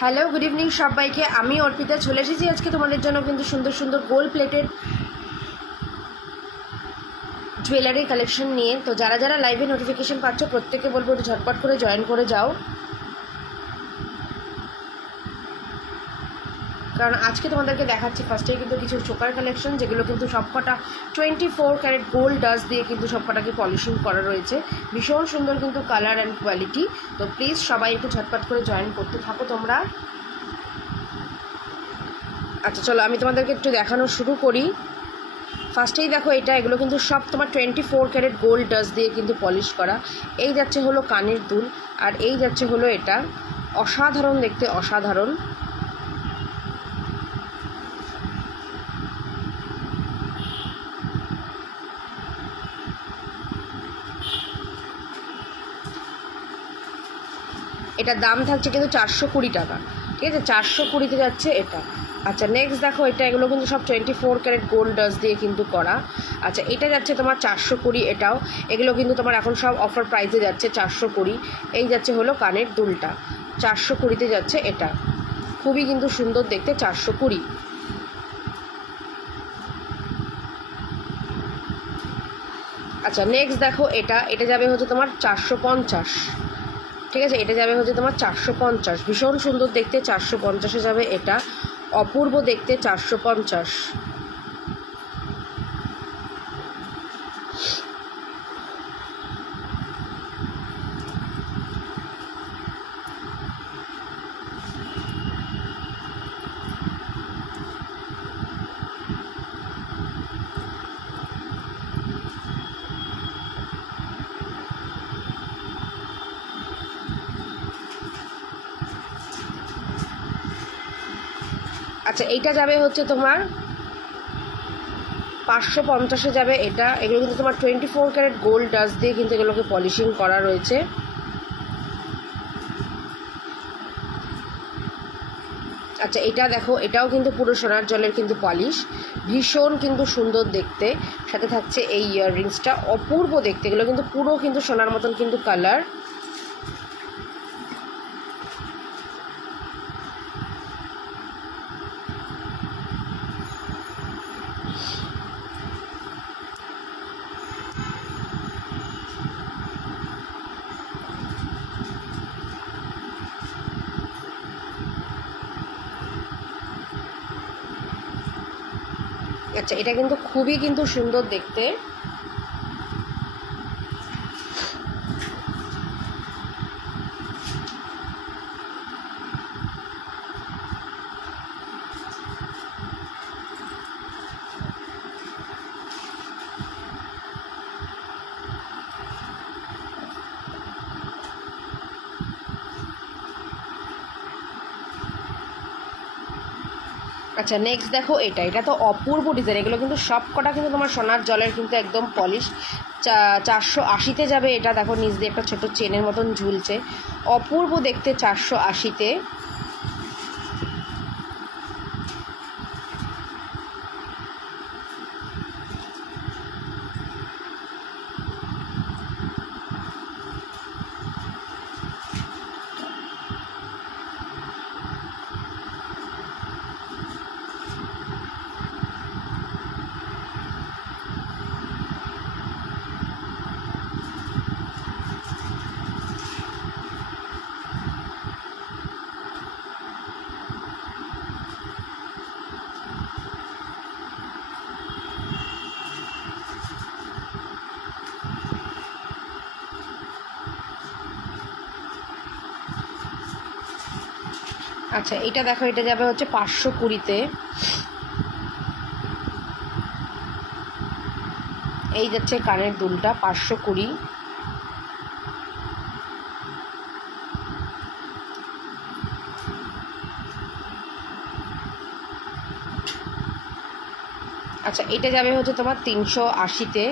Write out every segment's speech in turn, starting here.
Hello, good evening সবাইকে। আমি অর্পিতা চলে এসেছি আজকে তোমাদের জন্য কিন্তু সুন্দর সুন্দর গোল্ড প্লেটেড জুয়েলারি কালেকশন নিয়ে। তো যারা যারা লাইভে নোটিফিকেশন পাচ্ছ প্রত্যেকে বলবো একটু ঝটপট করে জয়েন করে যাও, কারণ আজকে তোমাদেরকে দেখাচ্ছি ফার্স্টেই কিন্তু কিছু চোকার কালেকশন, যেগুলো কিন্তু সবকটা 24 ক্যারেট গোল্ড ডাস্ট দিয়ে কিন্তু সবকটাকে পলিশিং করা রয়েছে। ভীষণ সুন্দর কিন্তু কালার অ্যান্ড কোয়ালিটি। তো প্লিজ সবাই একটু ঝটপট করে জয়েন করতে থাকো তোমরা। আচ্ছা চলো আমি তোমাদেরকে একটু দেখানো শুরু করি। ফার্স্টেই দেখো এগুলো কিন্তু সব তোমার 24 ক্যারেট গোল্ড ডাস্ট দিয়ে কিন্তু পলিশ করা। এই যাচ্ছে হলো কানের দুল, আর এই যাচ্ছে হলো এটা। অসাধারণ দেখতে, অসাধারণ। এটার দাম থাকছে কিন্তু 420 টাকা, ঠিক আছে? 420-তে যাচ্ছে এটা। আচ্ছা নেক্সট দেখো এগুলো কিন্তু সব 24 ক্যারেট গোল্ড ডাস্ট দিয়ে কিন্তু করা। আচ্ছা এটা যাচ্ছে তোমার 420, এটাও। এগুলো কিন্তু তোমার এখন সব অফার প্রাইসে যাচ্ছে 420। এই যাচ্ছে হলো কানের দুলটা, 420-তে যাচ্ছে এটা। খুবই কিন্তু সুন্দর দেখতে, 420। আচ্ছা নেক্সট দেখো এটা যাবে হচ্ছে তোমার 450, ঠিক আছে? এটা যাবে হচ্ছে তোমার 450। ভীষণ সুন্দর দেখতে, 450-এ যাবে এটা। অপূর্ব দেখতে, 450। আচ্ছা এইটা যাবে হচ্ছে তোমার 550-এ যাবে এটা। এগুলো কিন্তু তোমার 24 ক্যারেট গোল্ড ডাস্ট দিয়ে কিন্তু এগুলোকে পলিশিং করা রয়েছে। আচ্ছা এটা দেখো, এটাও কিন্তু পুরো সোনার জলের কিন্তু পলিশ। ভীষণ কিন্তু সুন্দর দেখতে, সাথে থাকছে এই ইয়াররিংসটা। অপূর্ব দেখতে, এগুলো কিন্তু পুরো কিন্তু সোনার মতন কিন্তু কালার। আচ্ছা এটা কিন্তু খুবই কিন্তু সুন্দর দেখতে। আচ্ছা নেক্সট দেখো এটা তো অপূর্ব ডিজাইন। এগুলো কিন্তু সব কটা কিন্তু তোমার সোনার জলের কিন্তু একদম পলিশ। 480-তে যাবে এটা। দেখো নিচ দিয়ে একটা ছোট চেনের মতন ঝুলছে, অপূর্ব দেখতে, 480-তে। আচ্ছা এটা দেখো, এটা যাবে হচ্ছে 520-তে। এই যাচ্ছে কানের দুলটা, 520। আচ্ছা এটা যাবে হচ্ছে তোমার 380-তে।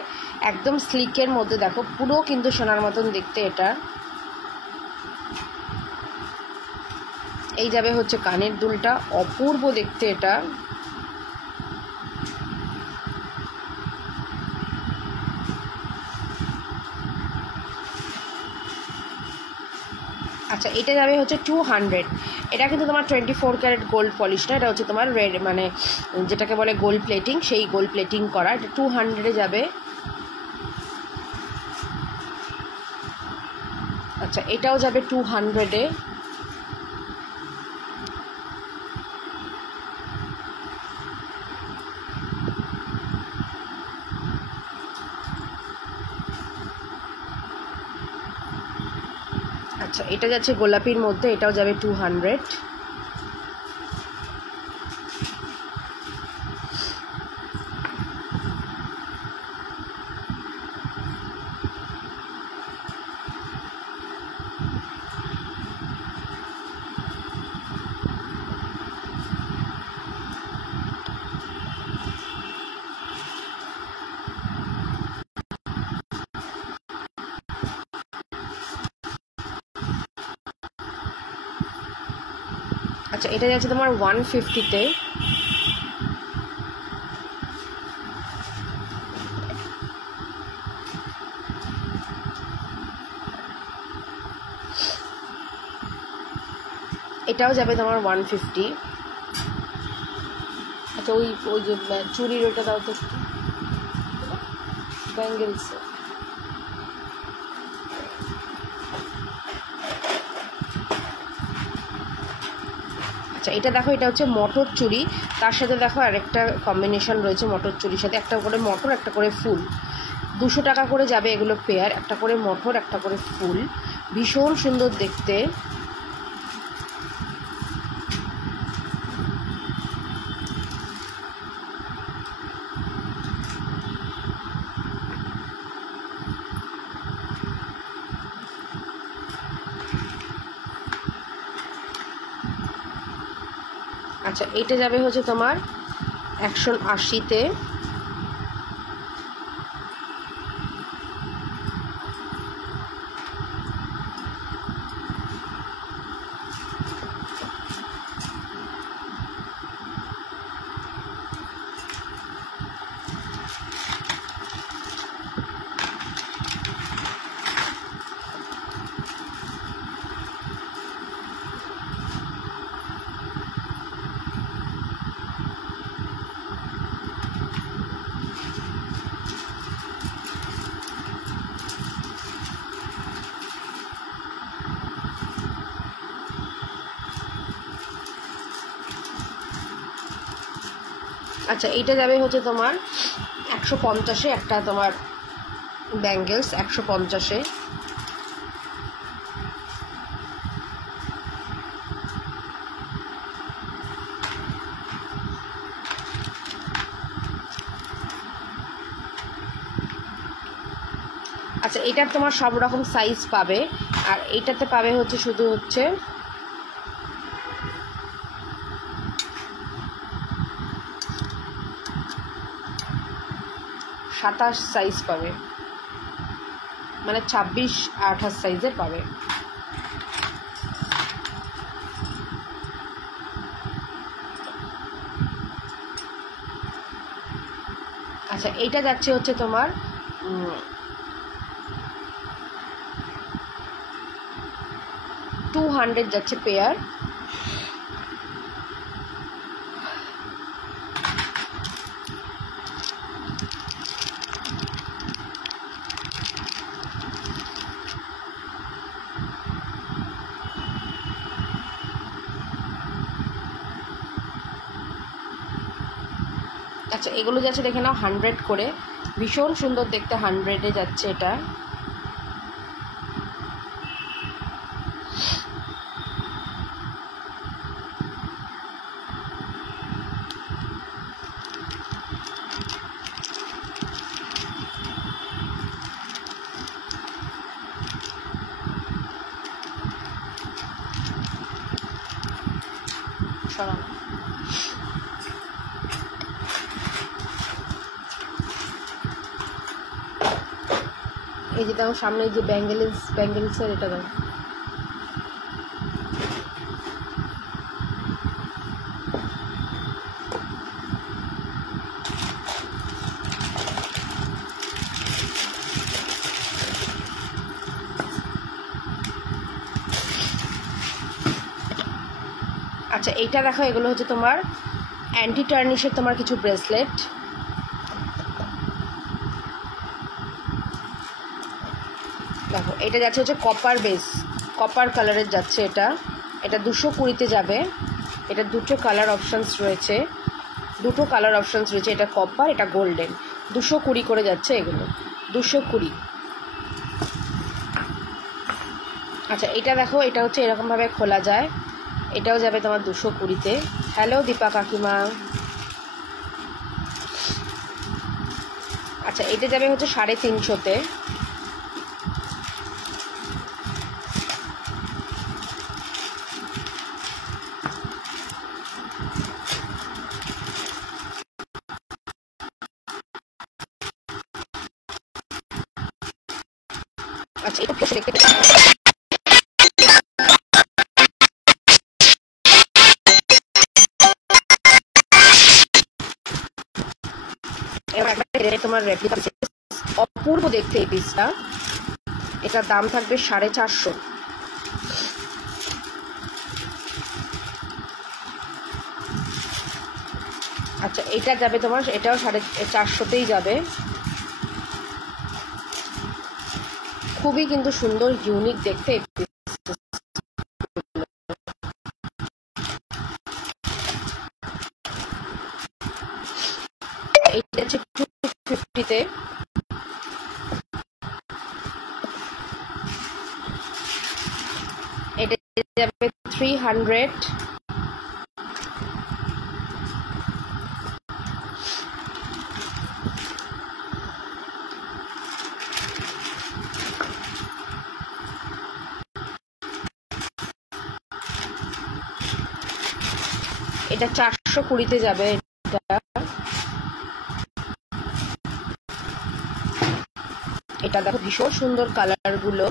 একদম স্লিকের মধ্যে, দেখো পুরো কিন্তু সোনার মতন দেখতে এটা। এই যাবে হচ্ছে কানের দুলটা, অপূর্ব দেখতে এটা। আচ্ছা আচ্ছা এটা যাবে হচ্ছে 200। এটা কিন্তু তোমার 24 ক্যারেট গোল্ড পলিশ না, এটা হচ্ছে তোমার রেড মানে যেটাকে বলে গোল্ড প্লেটিং, সেই গোল্ড প্লেটিং করা। এটা 200-এ যাবে। আচ্ছা এটাও যাবে 200-এ। আচ্ছা এটা যাচ্ছে গোলাপির মধ্যে, এটাও যাবে 200। আচ্ছা এটা যাচ্ছে তোমার 150-তে। এটাও যাবে তোমার 150। আচ্ছা ওই ওই যে চুরির ওইটা দাও তো একটু, ব্যাঙ্গেলস। আচ্ছা এটা দেখো, এটা হচ্ছে মটর চুড়ি, তার সাথে দেখো আরেকটা কম্বিনেশন রয়েছে মটর চুরির সাথে, একটা করে মটর একটা করে ফুল। 200 টাকা করে যাবে এগুলো পেয়ার, একটা করে মটর একটা করে ফুল, ভীষণ সুন্দর দেখতে। আচ্ছা এটা যাবে হচ্ছে তোমার 180-তে। আচ্ছা এইটা যাবে হচ্ছে তোমার 150-এ, একটা তোমার ব্যাঙ্গেলস 150-এ। আচ্ছা এটার তোমার সব রকম সাইজ পাবে, আর এইটাতে পাবে হচ্ছে শুধু হচ্ছে 27 সাইজ পাবে, মানে 26-28 সাইজের পাবে। আচ্ছা এইটা যাচ্ছে হচ্ছে তোমার 200 যাচ্ছে পেয়ার। আচ্ছা এগুলো যাচ্ছে দেখে নাও 100 করে, ভীষণ সুন্দর দেখতে, 100-এ যাচ্ছে এটা। এই যে দেখো সামনে যে ব্যাঙ্গেলসের এটা দাও। আচ্ছা এইটা দেখো, এগুলো হচ্ছে তোমার অ্যান্টি টার্নিশের তোমার কিছু ব্রেসলেট। দেখো এটা যাচ্ছে হচ্ছে কপার বেস, কপার কালারের যাচ্ছে এটা। এটা 220-তে যাবে। এটা দুটো কালার অপশানস রয়েছে, এটা কপার, এটা গোল্ডেন। 220 করে যাচ্ছে এগুলো, 220। আচ্ছা এটা দেখো, এটা হচ্ছে এরকমভাবে খোলা যায়, এটাও যাবে তোমার 220-তে। হ্যালো দীপা কাকিমা। আচ্ছা এটা যাবে হচ্ছে 350-তে। আচ্ছা এটা দেখতে তোমার রেপ্লিকা, অপূর্ব দেখতে এই পিসটা। এটার দাম থাকবে 450। আচ্ছা এটা যাবে তোমার, এটাও 450-তেই যাবে। খুবই কিন্তু সুন্দর, ইউনিক দেখতে। এইটা হচ্ছে 250-তে। এটা যাবে 300। এটা 420-তে যাবে। এটা দেখো ভীষণ সুন্দর কালার গুলো।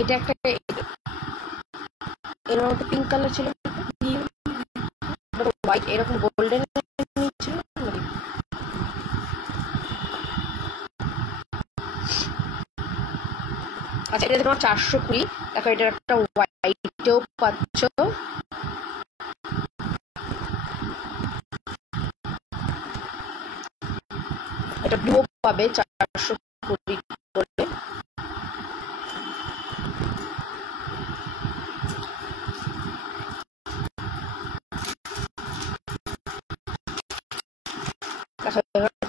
এটা একটা এর মধ্যে পিঙ্ক কালার ছিল, হোয়াইট, এরকম গোল্ডেন ছিল। আচ্ছা এটা তোমার 420। দেখো এটার একটা হোয়াইটেও পাচ্ছ, এটা ব্লু পাবে 420 করে।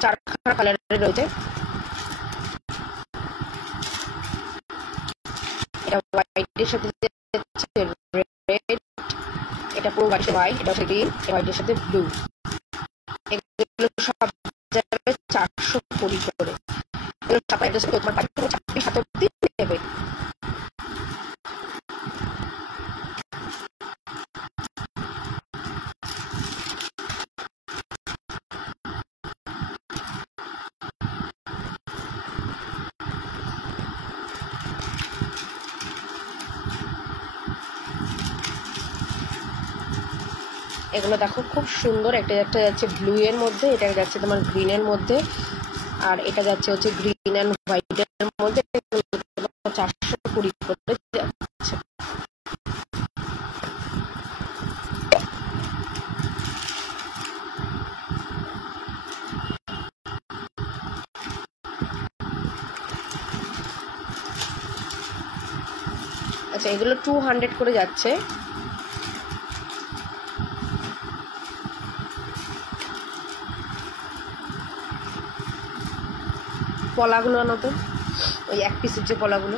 চারখানা কালারের রয়েছে। এটা হোয়াইটের সাথে রেড, এটা পুরো হোয়াইট, এটা হচ্ছে গ্রিন, হোয়াইটের সাথে ব্লু। এগুলো সব যাবে 420 করে। এগুলো তোমার 26 অবধি নেবে। এগুলো দেখো খুব সুন্দর। একটা যাচ্ছে ব্লু এর মধ্যে, এটা যাচ্ছে তোমার গ্রিনের মধ্যে, আর এটা যাচ্ছে হচ্ছে গ্রিন অ্যান্ড হোয়াইটের মধ্যে। 420 করে যাচ্ছে। আচ্ছা এগুলো 200 করে যাচ্ছে। পলাগুলো আনো তো, ওই এক পিসের যে পলাগুলো।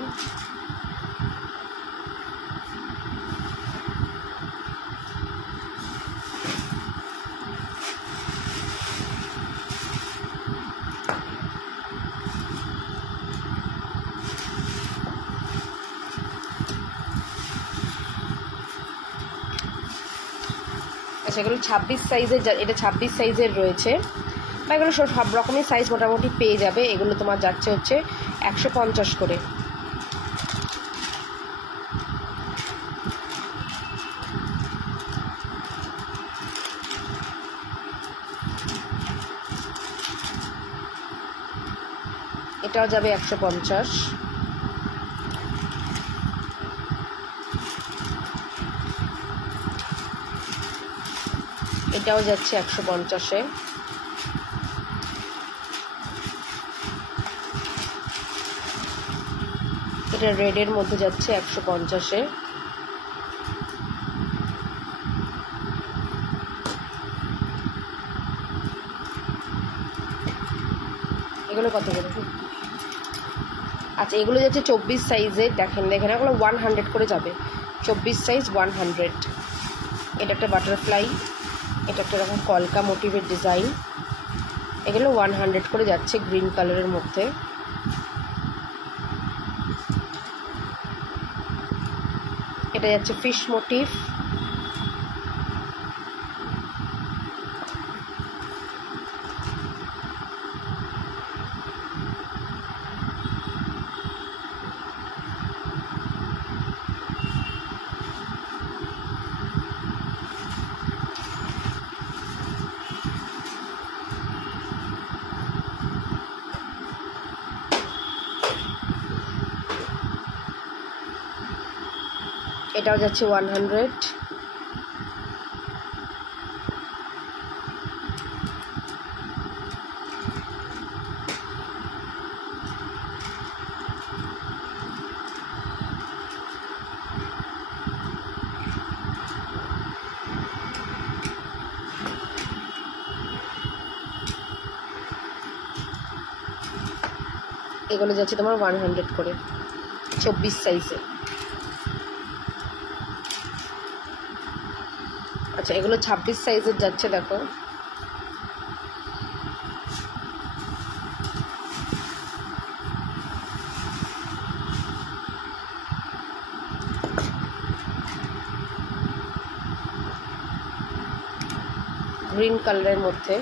আচ্ছা এগুলো 26 সাইজের, এটা 26 সাইজের রয়েছে, বা এগুলো সব রকমের সাইজ মোটামুটি পেয়ে যাবে। এগুলো তোমার যাচ্ছে হচ্ছে 150 করে। এটাও যাবে 150। এটাও যাচ্ছে 150-এ। এটা রেডের মধ্যে যাচ্ছে 150-এ। এগুলো কত করে? আচ্ছা, এগুলো যাচ্ছে 24 সাইজের। দেখেন এগুলো 100 করে যাবে। 24 সাইজ 100। এটা একটা বাটারফ্লাই, এটা একটা এরকম কলকা মোটিভের ডিজাইন। এগুলো 100 করে যাচ্ছে গ্রিন কালারের মধ্যে। এটা যাচ্ছে ফিশ মোটিভ। এটাও যাচ্ছে 100। এগুলো যাচ্ছে তোমার 100 করে, 24 সাইজে। আচ্ছা, এগুলো 26 সাইজের যাচ্ছে। দেখো গ্রিন কালারের মধ্যে।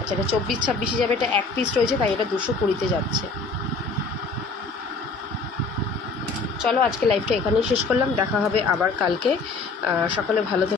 আচ্ছা, এটা 24-26 যাবে। এটা 1 পিস রয়েছে, তাই এটা 220-তে যাচ্ছে। চলো আজকে লাইভটা এখানেই শেষ করলাম, দেখা হবে আবার কালকে। সকলে ভালো